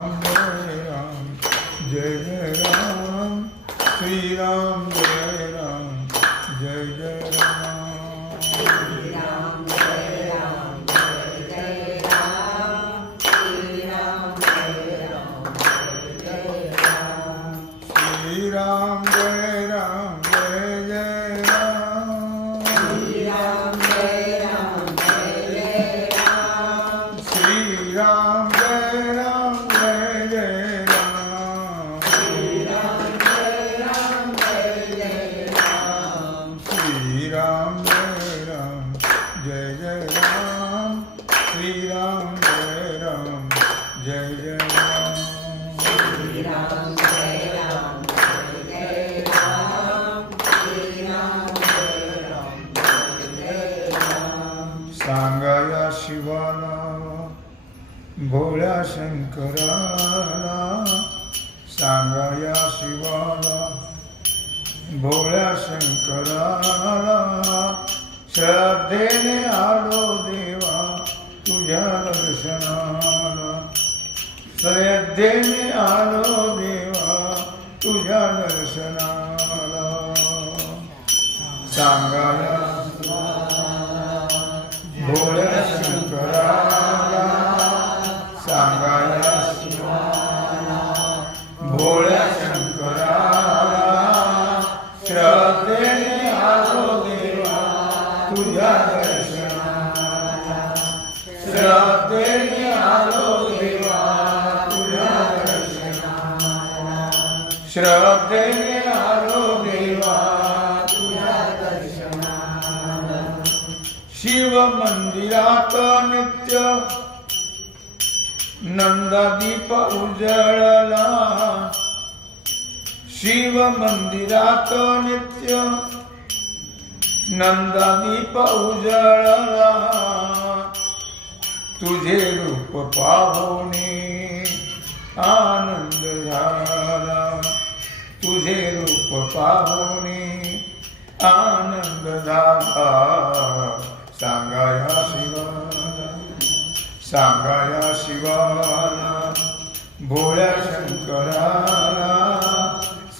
जय राम जय जय राम श्री राम जय राम जय जय श्री राम जय राम. जय जय राम सांगाया शिवाला भोळ्या शंकराला. सांगाया शिवाला भोळ्या शंकराला. श्रद्धेने आलो देवा तुझ्या दर्शनाला मी आलो देवा तुझ्या दर्शनाला. सांगायला श्रद्धेने आलो देवा तुझ्या शिव मंदिरात नित्य नंदादीप उजळला. शिव मंदिरात नित्य नंदादीप उजळला. तुझे रूप पाहुणे आनंद झाला. तुझे रूप पाहुणे आनंद झाला सांगाया शिवाला सांगाया शिवाला भोळ्या शंकराला।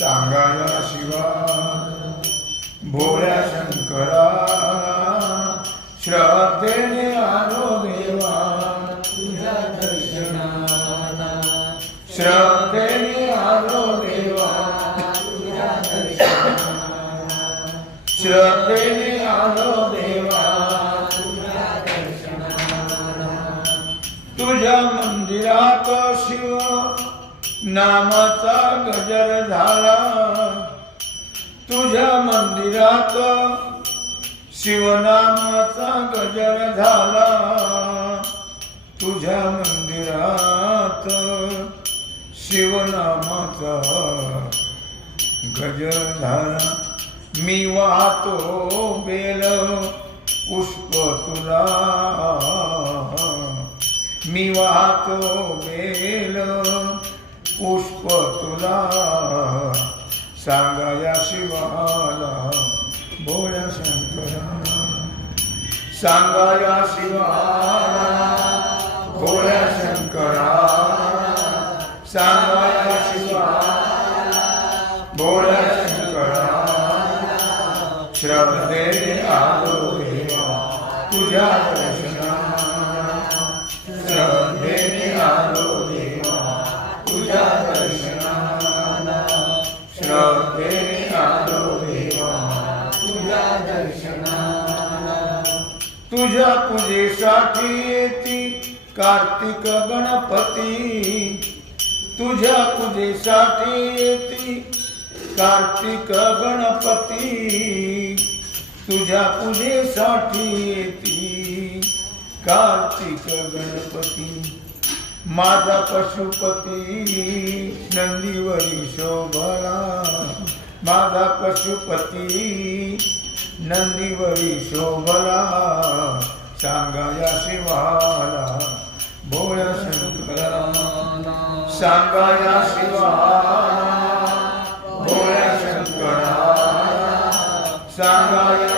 सांगाया शिवाला भोळ्या शंकराला। श्रद्धेने आलो देवा तुझ्या दर्शनाला। श्रद्धेने आलो देवा श्रद्धेने आलो देवा तुझ्या तुझ्या मंदिरात शिव नामाचा गजर झाला. तुझ्या मंदिरात शिवनामाचा गजर झाला. तुझ्या मंदिरात शिवनामाचा गजर झाला. मी वाहतो बेल पुष्प तुला. मी वाहतो बेल पुष्प तुला. सांगा या शिवाला भोळ्या शंकरा. सांगाया शिवाला भोळ्या शंकरा. सांगाया शिवाला भोळ्या शंकरा. श्रद्धेने आलो देवा तुझ्या दर्शना श्रद्धेने आलो देवा तुझ्या दर्शना श्रद्धेने आलो देवा तुझ्या दर्शना तुझ्या पूजेसाठी येती कार्तिक गणपती. तुझ्या पूजेसाठी येती कार्तिक गणपती. तुझ्या पूजेसाठी येती. कार्तिक गणपती माझा पशुपती नंदीवरी शोभला. माझा पशुपती नंदीवरी शोभला. सांगाया शिवाला भोळ्या शंकरा. सांगाया या सांगाया शिवाला भोळ्या शंकरा. सांगा या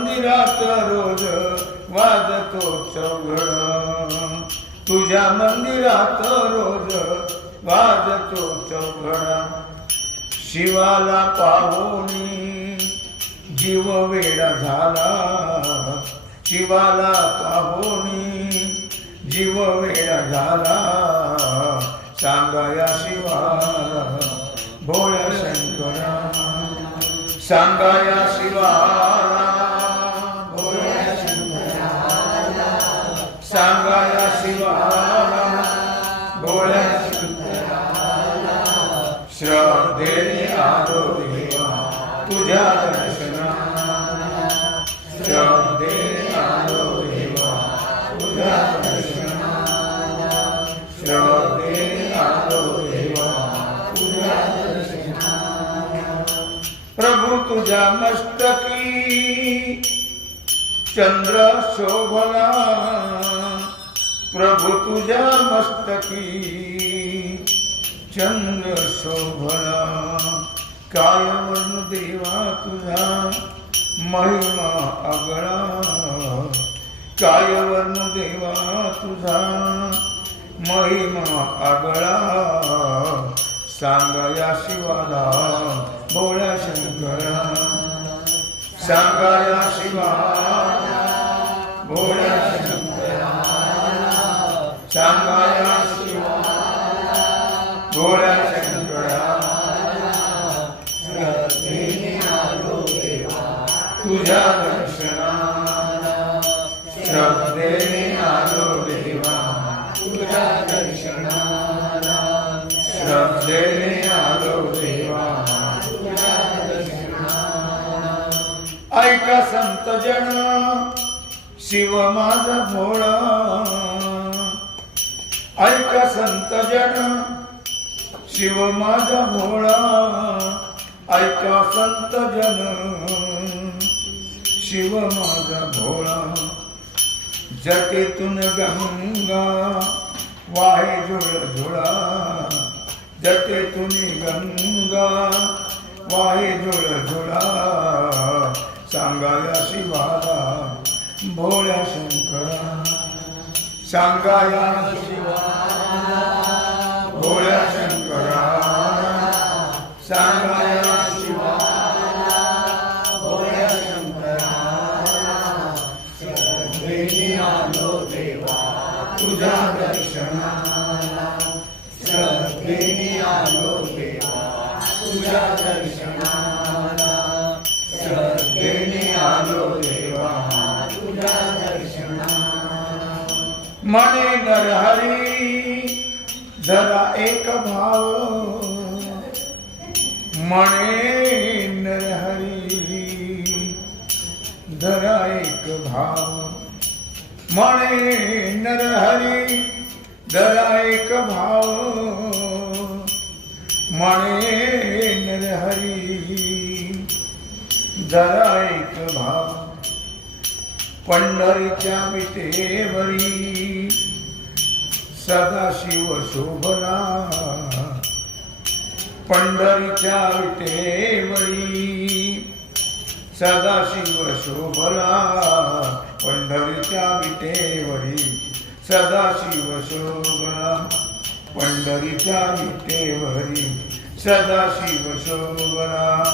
मंदिरात रोज वाजतो चौघड तुझ्या मंदिरात रोज वाजतो चौघडा शिवाला पाहुणी जीव वेडा झाला. शिवाला पाहुणी जीव वेडा झाला. सांगाया शिवाला भोळ्या शंकरा. सांगाया शिवाला सांगाया शिवाला भोळ्या शंकरा श्रद्धेने आरोग्य तुझ्या दर्शनाला श्रद्धेने आरोग्य तुझ्या दर्शनाला श्रद्धेने आरोग्य तुझ्या दर्शनाला प्रभू तुझ्या मस्तकी चंद्र शोभला. प्रभू तुझ्या मस्तकी चंद्र शोभला. काय वर्ण देवा तुझा महिमा आगळा. काय वर्ण देवा तुझा महिमा आगळा. सांगाया शिवाला भोळ्या शंकरा. सांगाया शिवाला भोळ्या शंकरा. सांगाया शिवाला गोळ्या शंकरा श्रद्धेने आलो देवा तुझ्या दर्शनाला श्रद्धेने आलो देवा तुझ्या दर्शनाला श्रद्धेने आलो देवा तुझ्या दर्शनाला ऐका संत जन शिव माझा भोळा ऐका संत जन शिव माझा भोळा. ऐका संत जन शिव माझा भोळा. जटेतून गंगा वाहे झुळ झुळा. जटेतून गंगा वाहे झुळ झुळा. सांगाया शिवाला भोळ्या शंकरा. सांगाया मने नरहरी जरा एक भाव मने नरहरी जरा एक भाव मने नरहरी जरा एक भाव मने नरहरी जरा एक भाव पंढरीच्या विटेवरी सदाशिव शोभला पंढरीच्या विटेवरी सदाशिव शोभला पंढरीच्या विटेवरी सदाशिव शोभला पंढरीच्या विटेवरी सदाशिव शोभला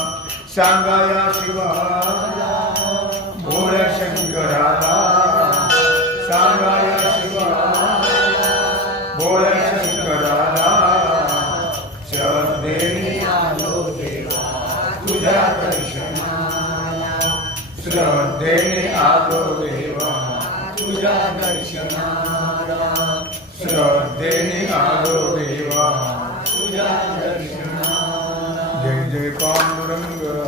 सांगाया शिवा. भोळ्या शंकराला. सांगाया श्रद्धेने आलो देवा तुझ्या दर्शनाला. श्रद्धेने आलो देवा तुझ्या दर्शनाला. जय जय पांडुरंग